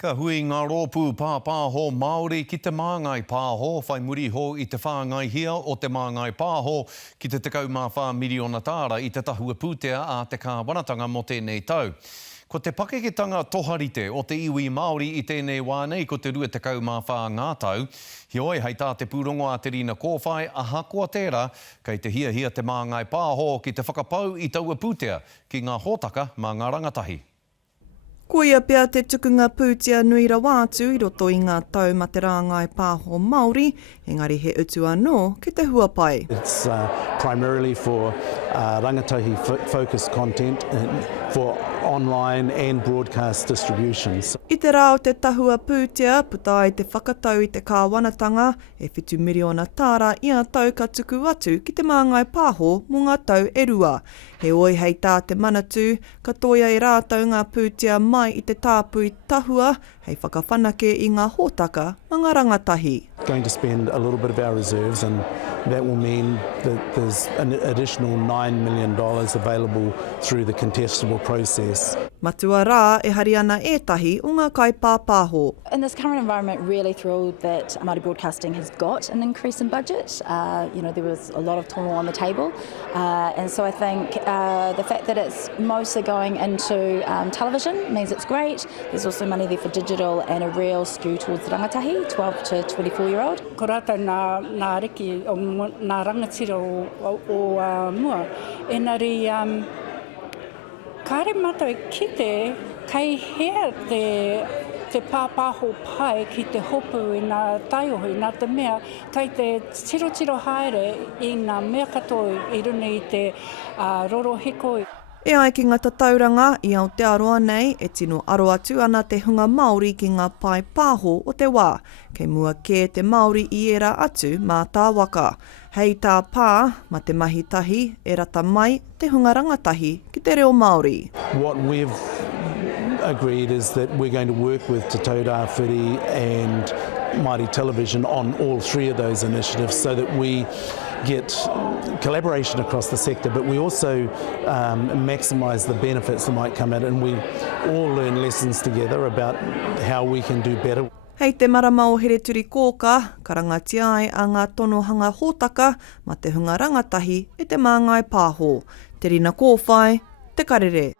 Ka hui ngā rōpū pāpāho Māori ki te māngai pāho, whai muri ho i te whāngai hia o te māngai pāho ki te 14 miliona tāra i te tahua pūtea a te kāwanatanga mo tēnei tau. Ko te pakeketanga toharite o te iwi Māori i tēnei wānei ko te 24 ngā tau, hioi hei tā te pūrongo a te rina kōwhai, aha kua tērā, kei te hia te māngai pāho ki te whakapau i taua pūtea ki ngā hōtaka mā ngā rangatahi. Ko ia pea te tukunga pūtea nui rawātu i roto i ngā tau ma te rāngai pāho Māori, engari he utu anō ki te huapai. It's primarily for rangatahi-focused content for online and broadcast distributions. I te rā o te tahua pūtea, puta ai te whakatau i te kāwanatanga, e 7 miliona tāra ia tau ka tuku atu ki te māngai pāho mō ngā tau e rua. He oi hei tā te manatū, ka toia i rātau ngā pūtea mai i te tāpui tahua, hei whakawhanake i ngā hōtaka mā ngā rangatahi. Going to spend a little bit of our reserves, and that will mean that there's an additional $9 million available through the contestable process. Matua rā e hari ana ētahi o ngā kai pāpāho. In this current environment, really thrilled that Māori Broadcasting has got an increase in budget. There was a lot of tomo on the table, and so I think the fact that it's mostly going into television means it's great. There's also money there for digital and a real skew towards the rangatahi, 12 to 24-year-old. Ko rata nā riki o nā rangatira o mua. Engari, kāre mata e kite, kei hea te pāpāho pai ki te hopu i ngā taiohi, nā te mea, kei te tiro haere i ngā mea katoa i runa i te roro hikoi. E ai ki ngā tauranga i Aotearoa nei e tino aro atu ana te hunga Māori ki ngā pai pāho o te wā, kei mua kē te Māori i era atu mā tā waka. Hei tā pā, ma te mahi tahi, e rata mai te hunga rangatahi ki te reo Māori. What we've agreed is that we're going to work with Te Taura Whiri and Māori Television on all three of those initiatives so that we get collaboration across the sector, but we also maximise the benefits that might come out, and we all learn lessons together about how we can do better. Hei te marama o here turi kōka, karangati ai a ngā tono hanga hōtaka ma te hunga rangatahi e te māngai pāho. Te rina kōwhai, te karere.